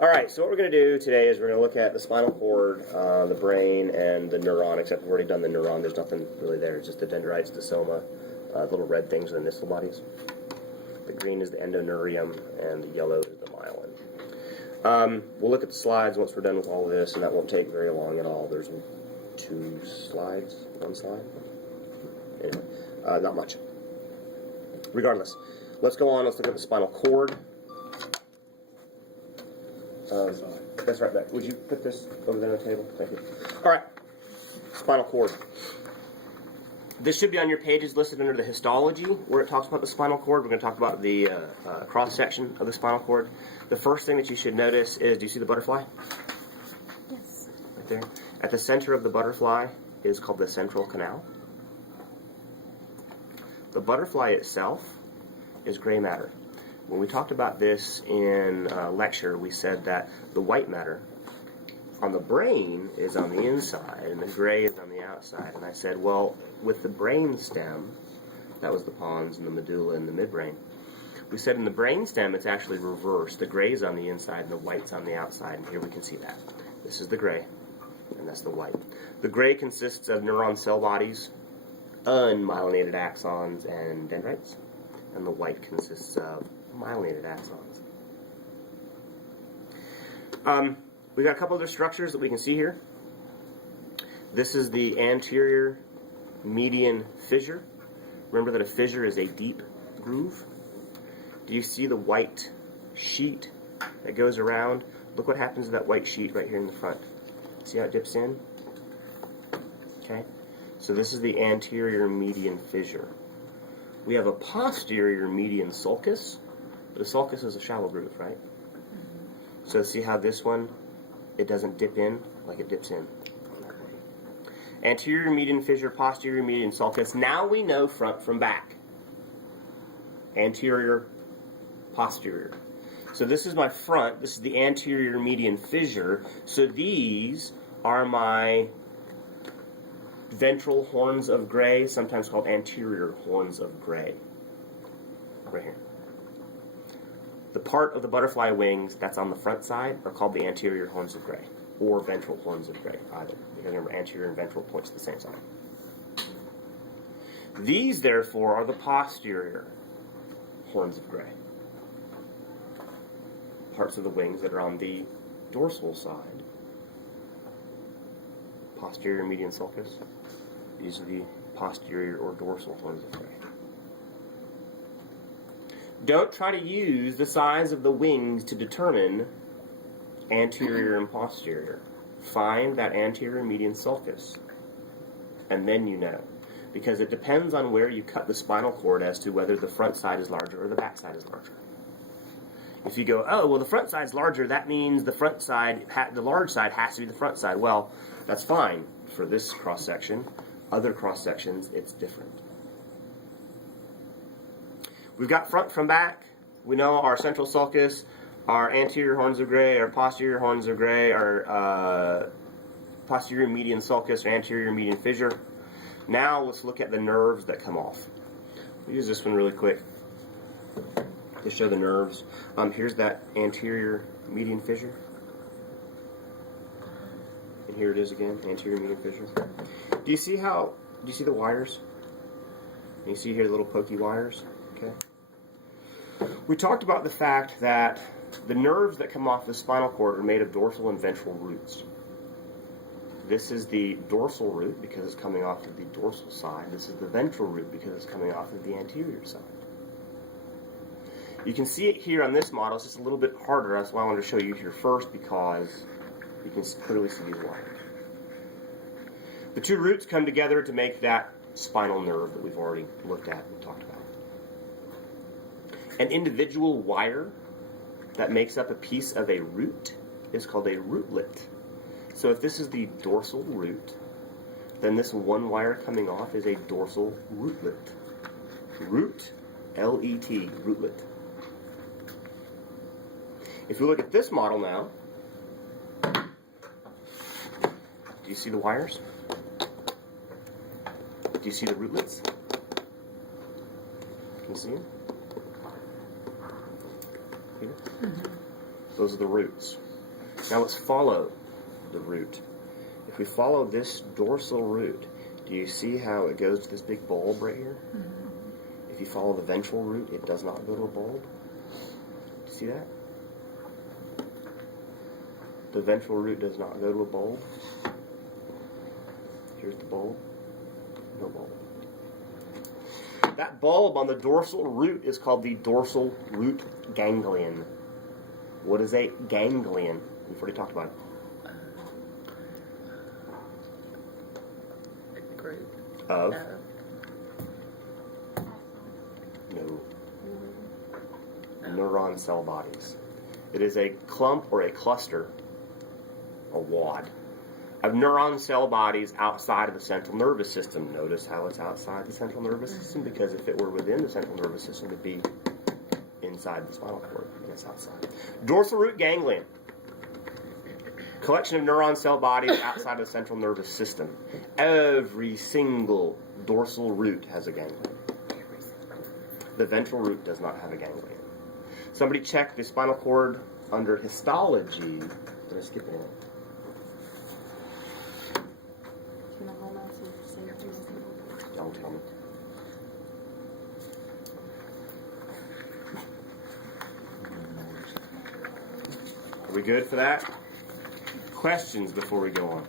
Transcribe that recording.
All right, so what we're going to do today is we're going to look at the spinal cord, the brain, and the neuron, except we've already done the neuron. There's nothing really there. It's just the dendrites, the soma, little red things are the nissl bodies. The green is the endoneurium, and the yellow is the myelin. We'll look at the slides once we're done with all of this, and that won't take very long at all. There's 2 slides, 1 slide. Anyway, not much. Regardless, let's go on. Let's look at the spinal cord. That's right back. Would you put this over there on the table? Thank you. All right. Spinal cord. This should be on your pages listed under the histology where it talks about the spinal cord. We're going to talk about the cross-section of the spinal cord. The first thing that you should notice is, do you see the butterfly? Yes. Right there. At the center of the butterfly is called the central canal. The butterfly itself is gray matter. When we talked about this in lecture, we said that the white matter on the brain is on the inside and the gray is on the outside. And I said, well, with the brain stem, that was the pons and the medulla and the midbrain, we said in the brain stem it's actually reversed. The gray is on the inside and the white's on the outside, and here we can see that. This is the gray, and that's the white. The gray consists of neuron cell bodies, unmyelinated axons, and dendrites, and the white consists of myelinated axons. We've got a couple other structures that we can see here. This is the anterior median fissure. Remember that a fissure is a deep groove. Do you see the white sheet that goes around? Look what happens to that white sheet right here in the front. See how it dips in? Okay. So this is the anterior median fissure. We have a posterior median sulcus. The sulcus is a shallow groove, right? So see how this one, it doesn't dip in like it dips in. Anterior median fissure, posterior median sulcus. Now we know front from back. Anterior, posterior. So this is my front. This is the anterior median fissure. So these are my ventral horns of gray, sometimes called anterior horns of gray. Right here. The part of the butterfly wings that's on the front side are called the anterior horns of gray, or ventral horns of gray, either. Because remember, anterior and ventral point to the same side. These, therefore, are the posterior horns of gray. Parts of the wings that are on the dorsal side. Posterior median sulcus. These are the posterior or dorsal horns of gray. Don't try to use the size of the wings to determine anterior and posterior. Find that anterior median sulcus, and then you know. Because it depends on where you cut the spinal cord as to whether the front side is larger or the back side is larger. If you go, oh, well, the front side's larger, that means the front side, the large side has to be the front side. Well, that's fine for this cross-section. Other cross-sections, it's different. We've got front from back. We know our central sulcus, our anterior horns of gray, our posterior horns of gray, our posterior median sulcus, or anterior median fissure. Now let's look at the nerves that come off. We'll use this one really quick to show the nerves. Here's that anterior median fissure. And here it is again, anterior median fissure. Do you see the wires? And you see here the little pokey wires? Okay. We talked about the fact that the nerves that come off the spinal cord are made of dorsal and ventral roots. This is the dorsal root because it's coming off of the dorsal side. This is the ventral root because it's coming off of the anterior side. You can see it here on this model. It's just a little bit harder. That's why I wanted to show you here first, because you can clearly see these wires. The 2 roots come together to make that spinal nerve that we've already looked at and talked about. An individual wire that makes up a piece of a root is called a rootlet. So if this is the dorsal root, then this one wire coming off is a dorsal rootlet. Root, L-E-T, rootlet. If we look at this model now, do you see the wires? Do you see the rootlets? Can you see them? Here? Those are the roots. Now let's follow the root. If we follow this dorsal root, do you see how it goes to this big bulb right here? If you follow the ventral root, it does not go to a bulb. Do you see that? The ventral root does not go to a bulb. Here's the bulb. No bulb. That bulb on the dorsal root is called the dorsal root ganglion. What is a ganglion? We've already talked about it. A group Of? of No. Neuron cell bodies. It is a clump or a cluster, a wad, of neuron cell bodies outside of the central nervous system. Notice how it's outside the central nervous system, because if it were within the central nervous system, it'd be inside the spinal cord, and it's outside. Dorsal root ganglion. Collection of neuron cell bodies outside of the central nervous system. Every single dorsal root has a ganglion. The ventral root does not have a ganglion. Somebody check the spinal cord under histology. Did I skip anything? Don't tell me. Are we good for that? Questions before we go on?